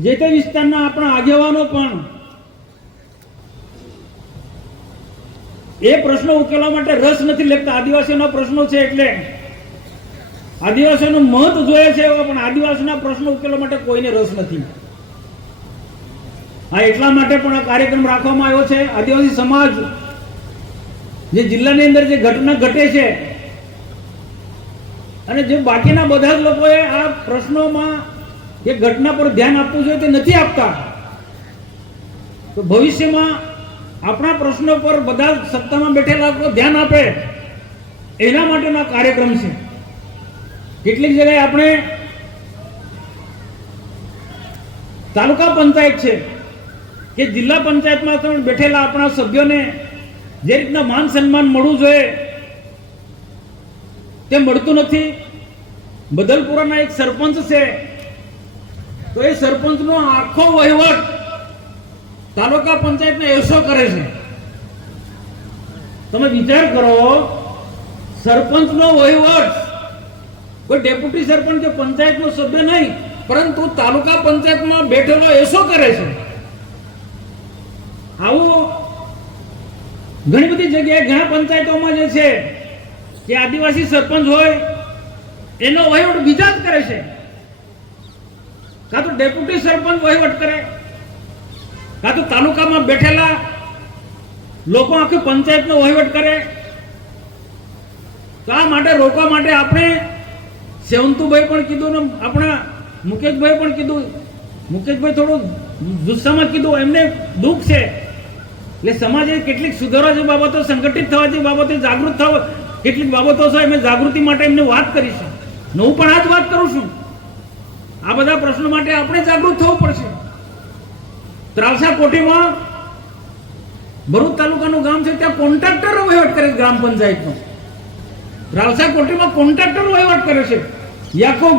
જે તે વિસ્તારના આપણા આગેવાનો પણ એ પ્રશ્નો ઉકેલવા માટે રસ નથી લેતા. આદિવાસીઓના પ્રશ્નો છે એટલે આદિવાસીઓનું મહત્વ જોઈએ છે, પણ આદિવાસીના પ્રશ્નો ઉકેલવા માટે કોઈને રસ નથી. હા, એટલા માટે પણ આ કાર્યક્રમ રાખવામાં આવ્યો છે. આદિવાસી સમાજ જે જિલ્લાની અંદર જે ઘટના ઘટે છે અને જે બાકીના બધા જ લોકોએ આ પ્રશ્નોમાં જે ઘટના પર ધ્યાન આપવું જોઈએ તે નથી આપતા, તો ભવિષ્યમાં આપણા પ્રશ્નો પર બધા સત્તામાં બેઠેલા લોકો ધ્યાન આપે એના માટેનો કાર્યક્રમ છે. કેટલીક જગ્યાએ આપણે તાલુકા પંચાયત છે કે જિલ્લા પંચાયતમાં બેઠેલા આપણા સભ્યોને જે રીતના માન સન્માન મળવું જોઈએ તે મળતું નથી. બદલપુરાના એક સરપંચ છે, તો એ સરપંચનો આખો વહીવટ તાલુકા પંચાયતને એસો કરે છે. તમે વિચાર કરો, સરપંચનો વહીવટ કોઈ ડેપ્યુટી સરપંચ કે પંચાયતનો સભ્ય નહીં, પરંતુ તાલુકા પંચાયતમાં બેઠેલો એસો કરે છે. આવું ઘણી બધી જગ્યાએ ઘણા પંચાયતોમાં જે છે કે આદિવાસી સરપંચ હોય એનો વહીવટ બીજા જ કરે છે, કાં તો ડેપ્યુટી સરપંચ વહીવટ કરે, કાં તો તાલુકામાં બેઠેલા લોકો આખી પંચાયતનો વહીવટ કરે. તો આ માટે રોકવા માટે આપણે સેવંતુભાઈ પણ કીધું ને આપણા મુકેશભાઈ પણ કીધું. મુકેશભાઈ થોડું જુસ્સામાં કીધું, એમને દુઃખ છે. એટલે સમાજે કેટલીક સુધારવા જેવી બાબતો, સંગઠિત થવા જેવી બાબતો, જાગૃત થવા કેટલીક બાબતો છે, એમને જાગૃતિ માટે એમને વાત કરી છે. હું પણ આ જ વાત કરું છું. આ બધા પ્રશ્નો માટે આપણે જાગૃત થવું પડશે. ત્રાલસા કોઠીમાં ભરૂચ તાલુકાનું ગામ છે, ત્યાં કોન્ટ્રાક્ટર વહીવટ કરે ગ્રામ પંચાયતનો. ત્રાલસા કોઠીમાં કોન્ટ્રાક્ટર વહીવટ કરે છે, યાકુબ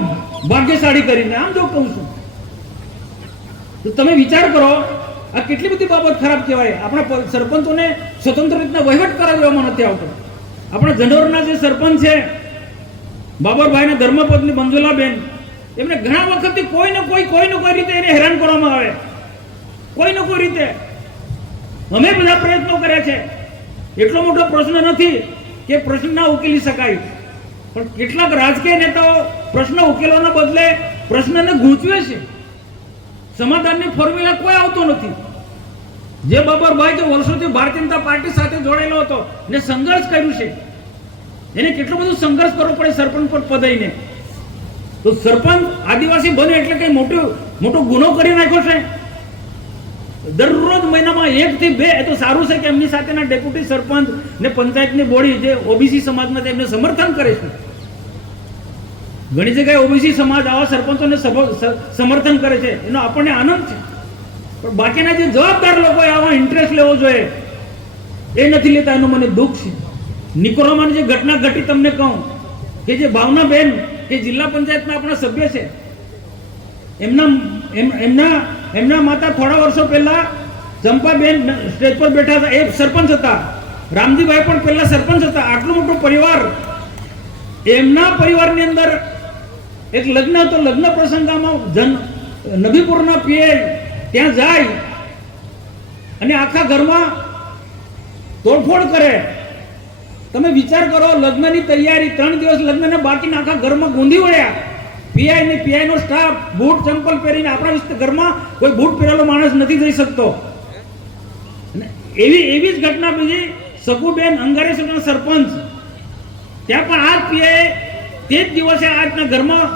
ભાગ્યશાળી કરીને. આમ જો કહું છું તો તમે વિચાર કરો, આ કેટલી બધી બાબત ખરાબ કહેવાય. આપણા સરપંચોને સ્વતંત્ર રીતના વહીવટ કરાવવામાં નથી આવતો. આપણા જનોરના જે સરપંચ છે બાબરભાઈના ધર્મપત્ની મંજુલાબેન, એમને ઘણા વખતથી કોઈ ને કોઈ રીતે એને હેરાન કરવામાં આવે, કોઈ ને કોઈ રીતે. અમે બધા પ્રયત્નો કર્યા છે. એટલો મોટો પ્રશ્ન નથી કે પ્રશ્ન ના ઉકેલી શકાય, પણ કેટલાક રાજકીય નેતાઓ પ્રશ્ન ઉકેલવાના બદલે પ્રશ્નને ગૂંચવે છે. સમાધાનની ફોર્મ્યુલા કોઈ આવતો નથી. જે બાબરભાઈ જે વર્ષોથી ભારતીય જનતા પાર્ટી સાથે જોડાયેલો હતો ને સંઘર્ષ કર્યું છે, એને કેટલો બધો સંઘર્ષ કરવો પડે સરપંચ પદ પદાઈને. તો સરપંચ આદિવાસી બને એટલે કઈ મોટો ગુનો કરી નાખ્યો છે? દરરોજ મહિનામાં 1 થી 2, એ તો સારું છે કે એમની સાથેના ડેપ્યુટી સરપંચ ને પંચાયતની બોડી જે ઓબીસી સમાજના એમને સમર્થન કરે છે. ઘણી જગ્યાએ ઓબીસી સમાજ આવા સરપંચોને સમર્થન કરે છે, એનો આપણને આનંદ છે. પણ બાકીના જે જવાબદાર લોકોએ આવા ઇન્ટરેસ્ટ લેવો જોઈએ એ નથી લેતા, એનું મને દુઃખ છે. નિકોરામાની જે ઘટના ઘટી, તમને કહું કે જે ભાવનાબેન કે જિલ્લા પંચાયતના આપણા સભ્ય છે, એમના માતા થોડા વર્ષો પહેલા ચંપાબેન સ્ટેજ પર બેઠા હતા, એ સરપંચ હતા. રામજીભાઈ પણ પહેલા સરપંચ હતા. આટલો મોટો પરિવાર, એમના પરિવારની અંદર એક લગ્ન હતો. લગ્ન પ્રસંગમાં નબીપુરના પીએલ ત્યાં જાય અને આખા ઘરમાં તોડફોડ કરે. તમે વિચાર કરો, લગ્નની તૈયારી 3 દિવસ લગ્નને બાકીના આખા ઘરમાં ગૂંધી વળ્યા. પીઆઈ નો સ્ટાફ બૂટ ચંપલ પહેરીને, આપણા ઘરમાં કોઈ બૂટ પહેરેલો માણસ નથી જઈ શકતો. એવી જ ઘટના બીજી સકુબેન અંગારેસરના સરપંચ, ત્યાં પણ આ પીઆઈ તે જ દિવસે આજના ઘરમાં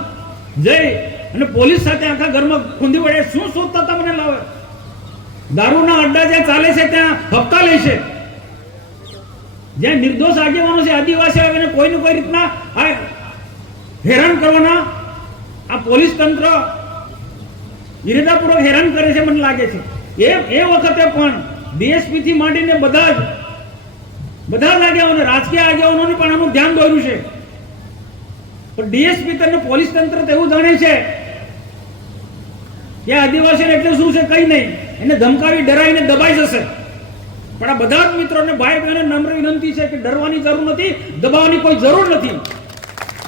જઈ અને પોલીસ સાથે આખા ઘરમાં ખૂંદી વળે. શું શોધતા હતા મને લાવે? દારૂના અડ્ડા જ્યાં ચાલે છે ત્યાં હપ્તા લે છે. જ્યાં નિર્દોષ આગેવાનો છે, આદિવાસી આવીને કોઈને કોઈ રીતના આ હેરાન કરવાના આ પોલીસ તંત્ર ઇરાદાપૂર્વક હેરાન કરે છે મને લાગે છે. એ વખતે પણ ડીએસપી થી માંડીને બધા જ આગેવાનો, રાજકીય આગેવાનોને પણ આનું ધ્યાન દોર્યું છે. પણ ડીએસપી તને પોલીસ તંત્ર તો એવું જાણે છે કે આદિવાસી એટલે શું છે કઈ નહીં, એને ધમકાવી ડરાવીને દબાઈ જશે. પણ આ બધા જ મિત્રોને, ભાઈ બહેનો નમ્ર વિનંતી છે કે ડરવાની જરૂર નથી, દબાવવાની કોઈ જરૂર નથી.